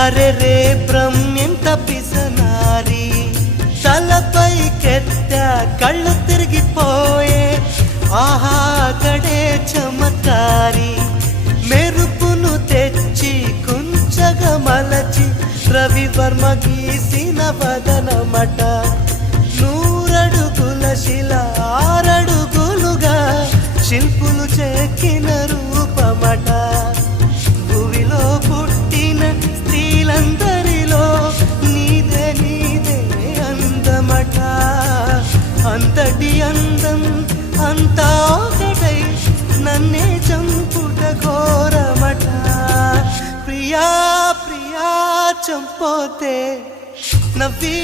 అరే రే బ్రహ్మెంత పిసనారి తలపై కెత్త కళ్ళు తిరిగిపోయే ఆహా కడే చమత్కారి మెరుపును తెచ్చి కుంచగా మలచి రవివర్మ గీసిన వదనమట నూరడుగుల శిల ఆరడుగులుగా శిల్పులు చెక్కిన రూపమట భూమిలో పుట్టిన స్త్రీలందరిలో నీదే నీదే అందమట అంతటి అందం అంతా ఒకటై నన్నే చంపుట ఘోరమట ప్రియా ప్రియా చంపోతే నవ్వీ